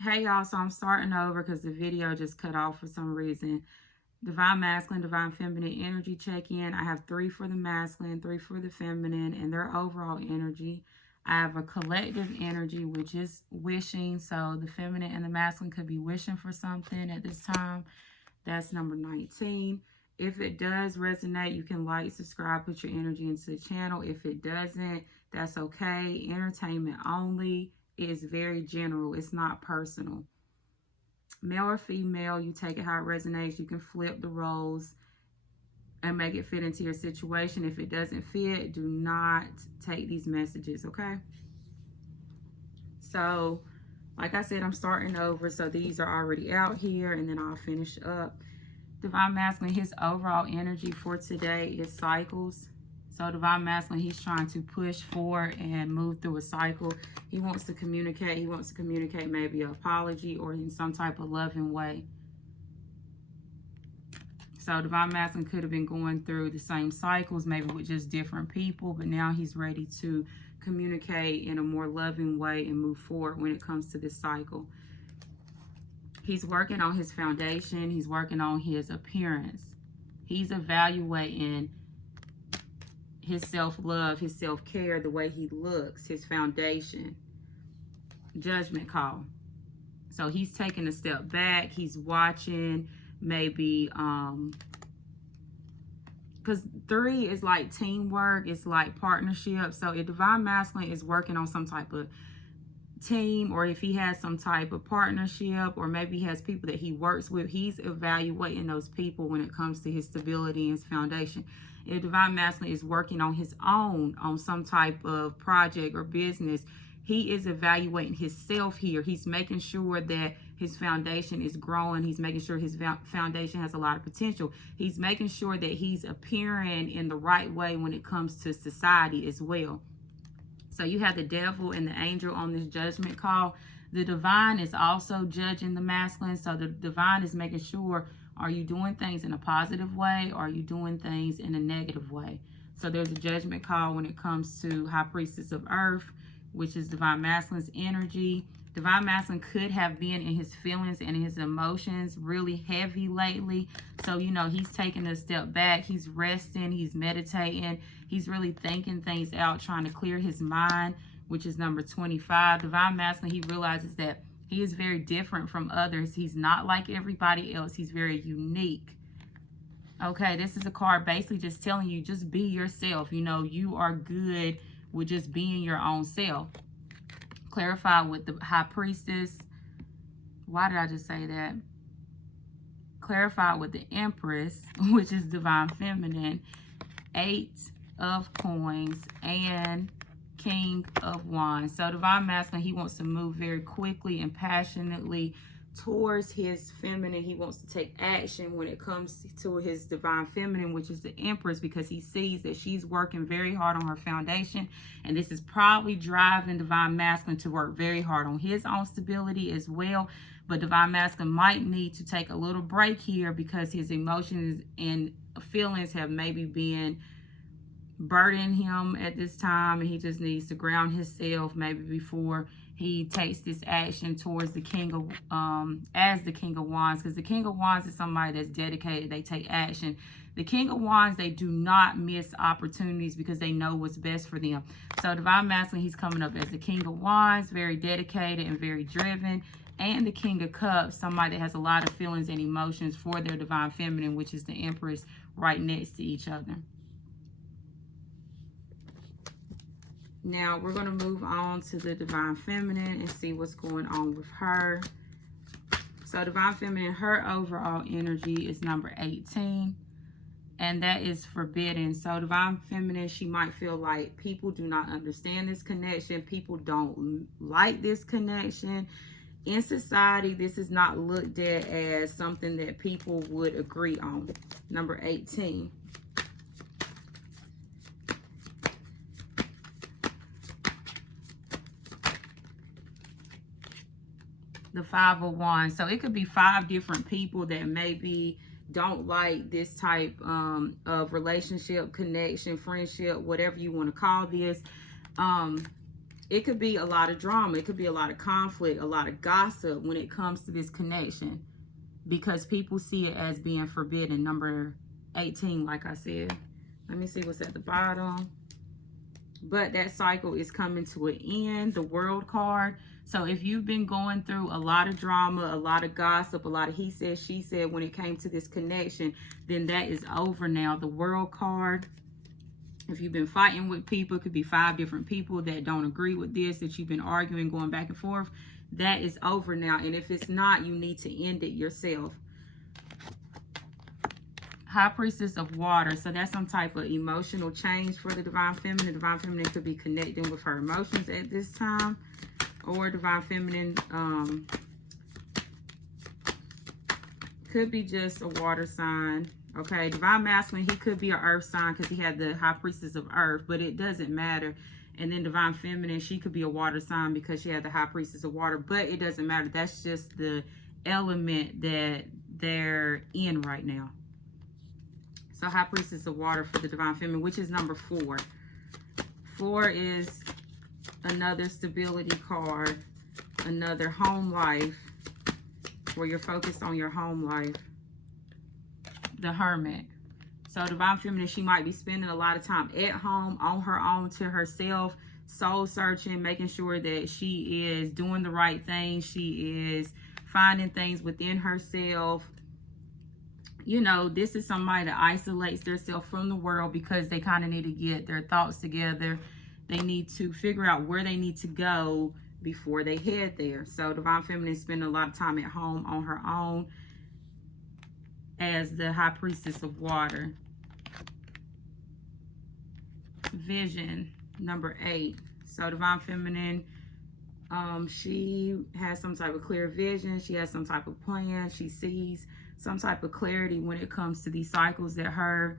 Hey y'all, so I'm starting over because the video just cut off for some reason. Divine masculine, divine feminine energy check-in. I have 3 for the masculine, 3 for the feminine, and their overall energy. I have a collective energy, which is wishing. So the feminine and the masculine could be wishing for something at this time. That's number 19. If it does resonate, you can like, subscribe, put your energy into the channel. If it doesn't, that's okay. Entertainment only. It is very general. It's not personal. Male or female, you take it how it resonates. You can flip the roles and make it fit into your situation. If it doesn't fit, do not take these messages, okay? So, like I said, I'm starting over. So these are already out here, and then I'll finish up. Divine Masculine, his overall energy for today is cycles. So Divine Masculine, he's trying to push forward and move through a cycle. He wants to communicate. He wants to communicate maybe an apology or in some type of loving way. So Divine Masculine could have been going through the same cycles, maybe with just different people, but now he's ready to communicate in a more loving way and move forward when it comes to this cycle. He's working on his foundation. He's working on his appearance. He's evaluating his self-love, his self-care, the way he looks, his foundation. Judgment call. So he's taking a step back. He's watching maybe, because 3 is like teamwork. It's like partnership. So if Divine Masculine is working on some type of team, or if he has some type of partnership, or maybe he has people that he works with, he's evaluating those people when it comes to his stability and his foundation. If Divine Masculine is working on his own on some type of project or business, he is evaluating himself here. He's making sure that his foundation is growing. He's making sure his foundation has a lot of potential. He's making sure that he's appearing in the right way when it comes to society as well. So you have the devil and the angel on this judgment call. The divine is also judging the masculine. So the divine is making sure, are you doing things in a positive way? Or are you doing things in a negative way? So there's a judgment call when it comes to High Priestess of Earth, which is Divine Masculine's energy. Divine Masculine could have been in his feelings and his emotions really heavy lately. So, you know, he's taking a step back. He's resting. He's meditating. He's really thinking things out, trying to clear his mind, which is number 25. Divine Masculine, he realizes that he is very different from others. He's not like everybody else. He's very unique. Okay, this is a card basically just telling you, just be yourself. You know, you are good with just being your own self. Clarify with the High Priestess. Why did I just say that? Clarify with the Empress, which is Divine Feminine. 8 of Coins and King of Wands. So Divine Masculine, he wants to move very quickly and passionately towards his feminine. He wants to take action when it comes to his Divine Feminine, which is the Empress, because he sees that she's working very hard on her foundation, and this is probably driving Divine Masculine to work very hard on his own stability as well. But Divine Masculine might need to take a little break here because his emotions and feelings have maybe been burdening him at this time, and he just needs to ground himself maybe before he takes this action towards the King of as the King of Wands, because the King of Wands is somebody that's dedicated. They take action. The King of Wands, they do not miss opportunities because they know what's best for them. So Divine Masculine, he's coming up as the King of Wands, very dedicated and very driven. And the King of Cups, somebody that has a lot of feelings and emotions for their Divine Feminine, which is the Empress, right next to each other. Now, we're going to move on to the Divine Feminine and see what's going on with her. So, Divine Feminine, her overall energy is number 18. And that is forbidden. So, Divine Feminine, she might feel like people do not understand this connection. People don't like this connection. In society, this is not looked at as something that people would agree on. Number 18. The 5 of Wands. So it could be 5 different people that maybe don't like this type of relationship, connection, friendship, whatever you want to call this. it could be a lot of drama. It could be a lot of conflict, a lot of gossip when it comes to this connection, because people see it as being forbidden. Number 18, like I said. Let me see what's at the bottom. But that cycle is coming to an end, the World card. So if you've been going through a lot of drama, a lot of gossip, a lot of he said, she said when it came to this connection, then that is over now. The World card. If you've been fighting with people, it could be 5 different people that don't agree with this, that you've been arguing, going back and forth. That is over now. And if it's not, you need to end it yourself. High Priestess of Water. So that's some type of emotional change for the Divine Feminine. Divine Feminine could be connecting with her emotions at this time. Or Divine Feminine could be just a water sign. Okay, Divine Masculine, he could be an earth sign because he had the High Priestess of Earth, but it doesn't matter. And then Divine Feminine, she could be a water sign because she had the High Priestess of Water, but it doesn't matter. That's just the element that they're in right now. So High Priestess of Water for the Divine Feminine, which is number 4. 4 is another stability card, another home life, where you're focused on your home life. The Hermit. So Divine Feminine, she might be spending a lot of time at home, on her own, to herself, soul searching, making sure that she is doing the right thing. She is finding things within herself. You know, this is somebody that isolates themselves from the world because they kind of need to get their thoughts together. They need to figure out where they need to go before they head there. So Divine Feminine is spending a lot of time at home on her own as the High Priestess of Water. Vision, number 8. So Divine Feminine, she has some type of clear vision. She has some type of plan. She sees some type of clarity when it comes to these cycles that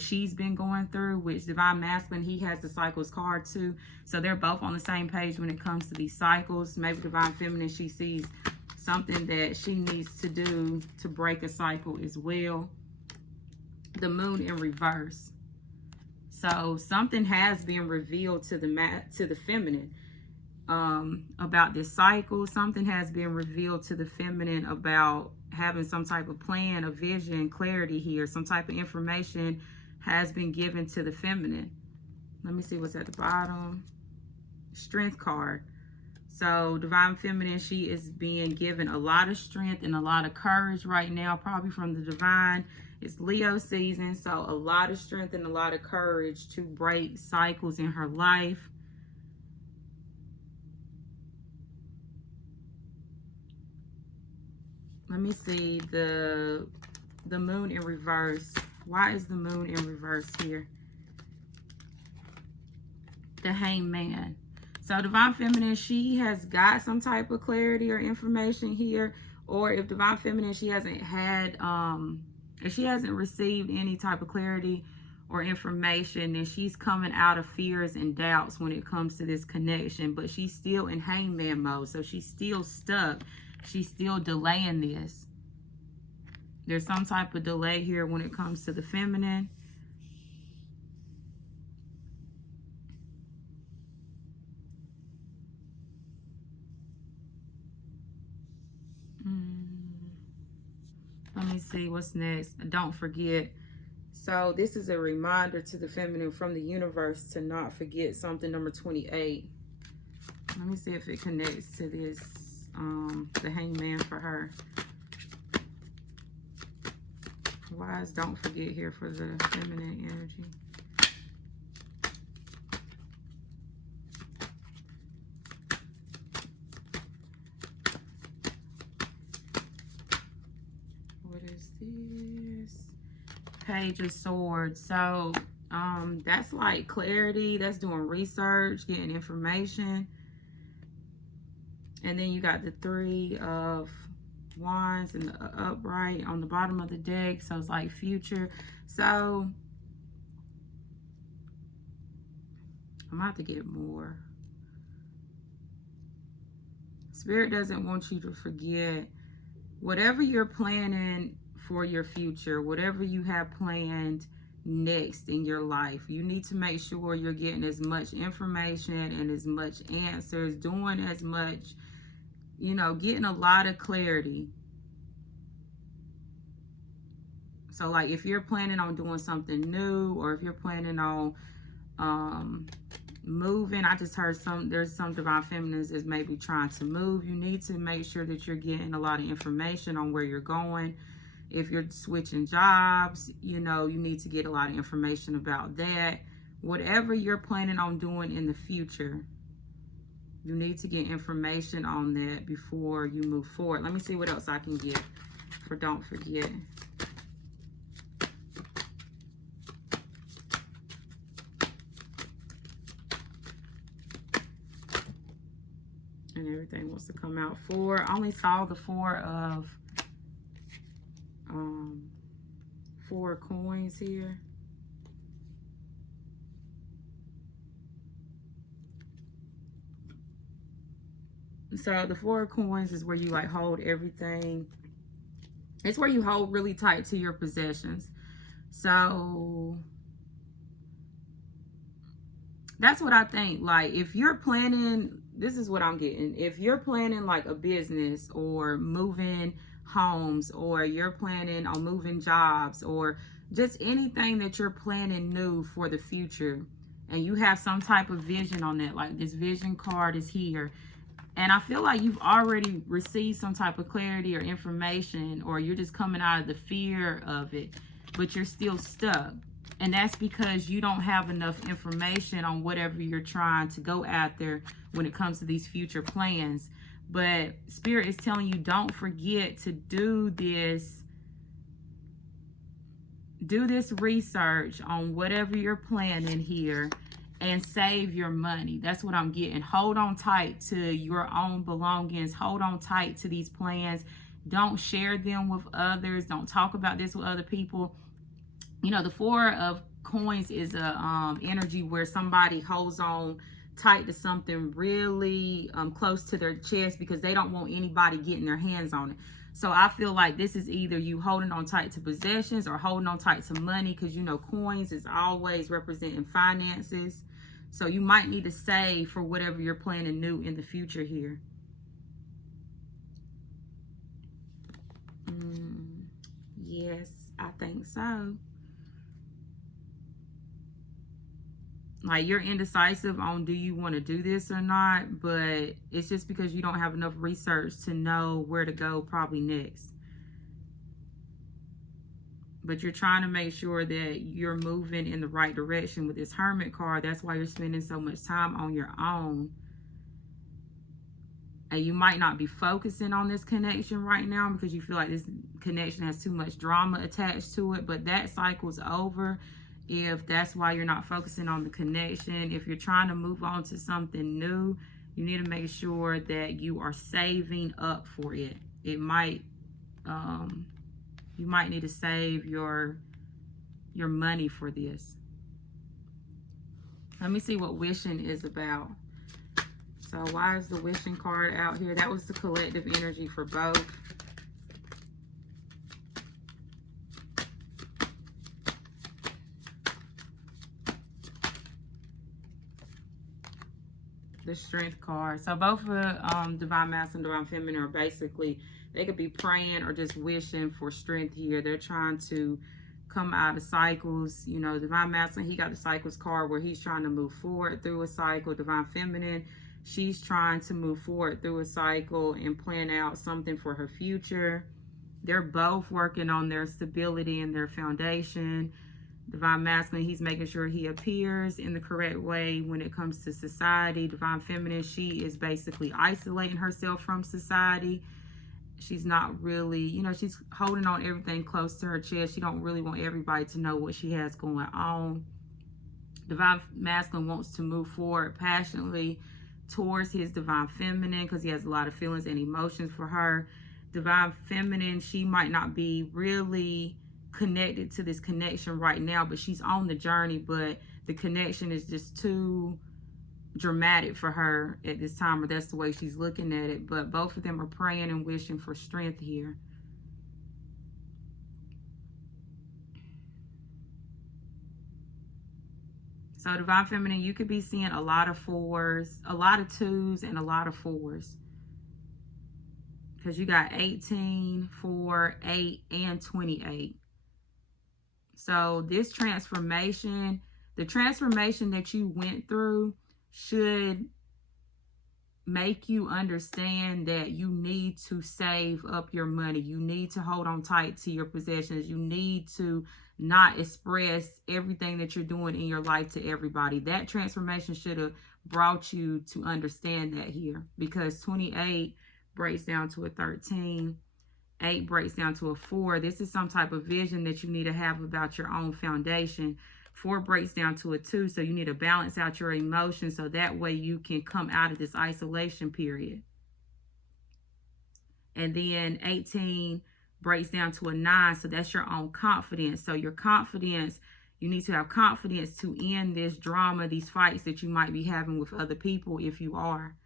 she's been going through, which Divine Masculine, he has the cycles card too. So they're both on the same page when it comes to these cycles. Maybe Divine Feminine, she sees something that she needs to do to break a cycle as well. The Moon in reverse. So something has been revealed to the feminine about this cycle. Something has been revealed to the feminine about having some type of plan, a vision, clarity here. Some type of information has been given to the feminine. Let me see what's at the bottom. Strength card. So Divine Feminine, she is being given a lot of strength and a lot of courage right now, probably from the Divine. It's Leo season, so a lot of strength and a lot of courage to break cycles in her life. Let me see the Moon in reverse. Why is the Moon in reverse here? The Hangman. So Divine Feminine, she has got some type of clarity or information here. Or if Divine Feminine, she hasn't had, if she hasn't received any type of clarity or information, then she's coming out of fears and doubts when it comes to this connection. But she's still in hangman mode. So she's still stuck. She's still delaying this. There's some type of delay here when it comes to the feminine. Let me see what's next. Don't forget. So this is a reminder to the feminine from the universe to not forget something. Number 28. Let me see if it connects to this, the Hangman for her. Why is don't forget here for the feminine energy? What is this? Page of Swords. So that's like clarity. That's doing research, getting information. And then you got the 3 of Wands and the upright on the bottom of the deck. So it's like future. So I'm about to get more. Spirit doesn't want you to forget whatever you're planning for your future, whatever you have planned next in your life. You need to make sure you're getting as much information and as much answers, doing as much, you know, getting a lot of clarity. So like if you're planning on doing something new, or if you're planning on moving, I just heard there's some divine feminines is maybe trying to move. You need to make sure that you're getting a lot of information on where you're going. If you're switching jobs, you know, you need to get a lot of information about that. Whatever you're planning on doing in the future, you need to get information on that before you move forward. Let me see what else I can get for don't forget. And everything wants to come out. Four. I only saw the four coins here. So the four coins is where you like hold everything. It's where you hold really tight to your possessions. So that's what I think. Like if you're planning, this is what I'm getting. If you're planning like a business or moving homes, or you're planning on moving jobs, or just anything that you're planning new for the future, and you have some type of vision on that, like this vision card is here, and I feel like you've already received some type of clarity or information, or you're just coming out of the fear of it, but you're still stuck. And that's because you don't have enough information on whatever you're trying to go after when it comes to these future plans. But Spirit is telling you, don't forget to do this research on whatever you're planning here, and save your money. That's what I'm getting. Hold on tight to your own belongings. Hold on tight to these plans. Don't share them with others. Don't talk about this with other people. You know, the Four of Coins is a energy where somebody holds on tight to something really close to their chest because they don't want anybody getting their hands on it. So I feel like this is either you holding on tight to possessions or holding on tight to money, because you know coins is always representing finances. So you might need to save for whatever you're planning new in the future here. Yes, I think so. Like you're indecisive on do you want to do this or not, but it's just because you don't have enough research to know where to go probably next. But you're trying to make sure that you're moving in the right direction with this Hermit card. That's why you're spending so much time on your own. And you might not be focusing on this connection right now because you feel like this connection has too much drama attached to it, but that cycle's over. If that's why you're not focusing on the connection, if you're trying to move on to something new, you need to make sure that you are saving up for it. It might, you might need to save your money for this. Let me see what wishing is about. So why is the wishing card out here? That was the collective energy for both. The Strength card. So both of Divine Masculine and Divine Feminine are basically, they could be praying or just wishing for strength here. They're trying to come out of cycles. You know, Divine Masculine, he got the cycles card where he's trying to move forward through a cycle. Divine Feminine, she's trying to move forward through a cycle and plan out something for her future. They're both working on their stability and their foundation. Divine Masculine, he's making sure he appears in the correct way when it comes to society. Divine Feminine, she is basically isolating herself from society. She's not really, you know, she's holding on everything close to her chest. She don't really want everybody to know what she has going on. Divine Masculine wants to move forward passionately towards his Divine Feminine because he has a lot of feelings and emotions for her. Divine Feminine, she might not be really connected to this connection right now, but she's on the journey, but the connection is just too dramatic for her at this time, or that's the way she's looking at it. But both of them are praying and wishing for strength here. So Divine Feminine, you could be seeing a lot of 4s, a lot of 2s, and a lot of 4s. Because you got 18, 4, 8, and 28. So this transformation, the transformation that you went through should make you understand that you need to save up your money. You need to hold on tight to your possessions. You need to not express everything that you're doing in your life to everybody. That transformation should have brought you to understand that here, because 28 breaks down to a 13. 8 breaks down to a 4. This is some type of vision that you need to have about your own foundation. 4 breaks down to a 2. So you need to balance out your emotions so that way you can come out of this isolation period. And then 18 breaks down to a 9. So that's your own confidence. So your confidence, you need to have confidence to end this drama, these fights that you might be having with other people if you are.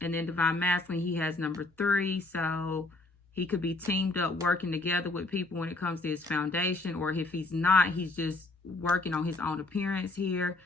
And then Divine Masculine, he has number 3. So he could be teamed up working together with people when it comes to his foundation. Or if he's not, he's just working on his own appearance here.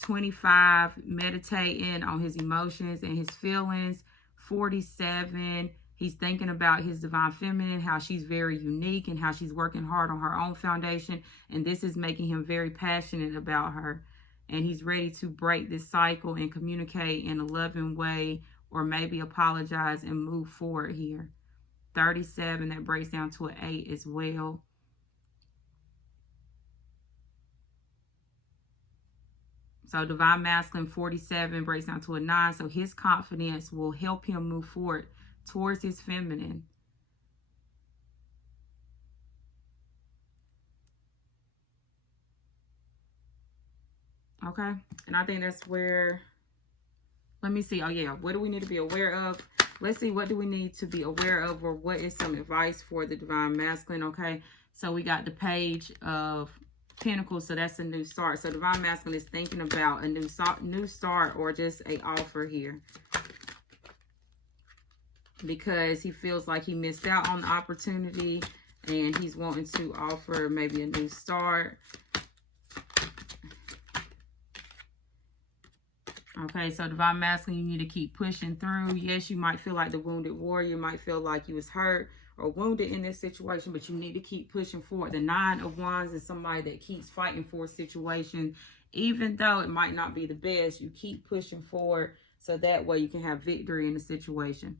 25, meditating on his emotions and his feelings. 47, he's thinking about his Divine Feminine, how she's very unique and how she's working hard on her own foundation. And this is making him very passionate about her. And he's ready to break this cycle and communicate in a loving way, or maybe apologize and move forward here. 37, that breaks down to an 8 as well. So Divine Masculine, 47, breaks down to a 9. So his confidence will help him move forward towards his feminine. Okay. And I think that's where, let me see. Oh, yeah. What do we need to be aware of? Let's see. What do we need to be aware of, or what is some advice for the Divine Masculine? Okay. So we got the Page of Pentacles. So that's a new start. So Divine Masculine is thinking about a new start or just a offer here, because he feels like he missed out on the opportunity and he's wanting to offer maybe a new start. Okay, so Divine Masculine, you need to keep pushing through. Yes, you might feel like the wounded warrior. You might feel like you was hurt or wounded in this situation, but you need to keep pushing forward. The 9 of Wands is somebody that keeps fighting for a situation, even though it might not be the best. You keep pushing forward so that way you can have victory in the situation.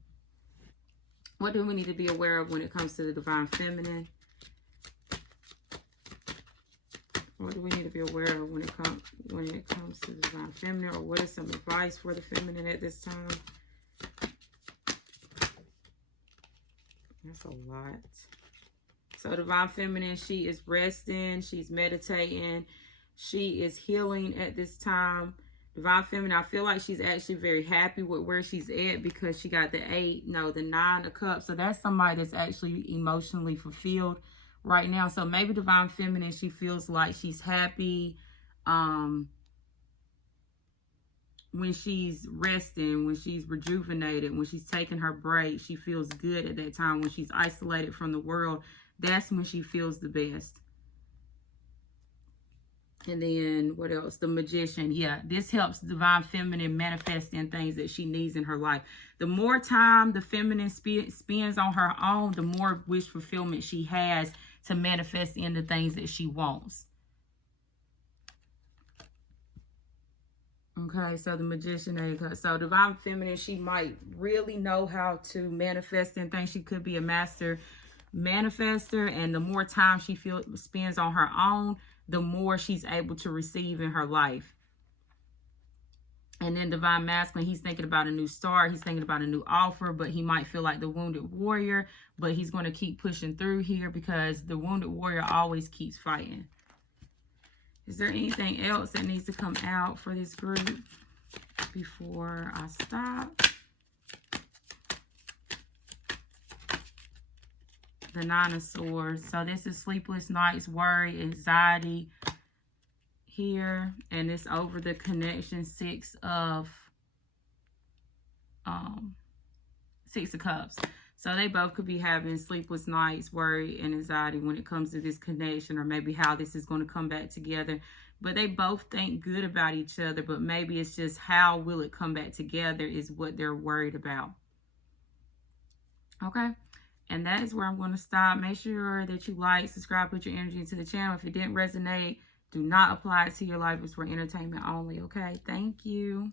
What do we need to be aware of when it comes to the Divine Feminine? What do we need to be aware of when it comes to the Divine Feminine? Or what is some advice for the feminine at this time? That's a lot. So Divine Feminine, she is resting. She's meditating. She is healing at this time. Divine Feminine, I feel like she's actually very happy with where she's at, because she got the 9 of Cups. So that's somebody that's actually emotionally fulfilled right now. So maybe Divine Feminine, she feels like she's happy when she's resting, when she's rejuvenated, when she's taking her break. She feels good at that time. When she's isolated from the world, that's when she feels the best. And then what else? The Magician. Yeah, this helps Divine Feminine manifest in things that she needs in her life. The more time the feminine spends on her own, the more wish fulfillment she has to manifest in the things that she wants. Okay, so the Magician. So Divine Feminine, she might really know how to manifest in things. She could be a master manifester, and the more time she spends on her own, the more she's able to receive in her life. And then Divine Masculine, he's thinking about a new start. He's thinking about a new offer, but he might feel like the wounded warrior, but he's going to keep pushing through here, because the wounded warrior always keeps fighting. Is there anything else that needs to come out for this group before I stop? The 9 of Swords. So this is sleepless nights, worry, anxiety here. And it's over the connection. 6 of Cups. So they both could be having sleepless nights, worry, and anxiety when it comes to this connection, or maybe how this is going to come back together. But they both think good about each other, but maybe it's just how will it come back together is what they're worried about. Okay? And that is where I'm going to stop. Make sure that you like, subscribe, put your energy into the channel. If it didn't resonate, do not apply it to your life. It's for entertainment only. Okay? Thank you.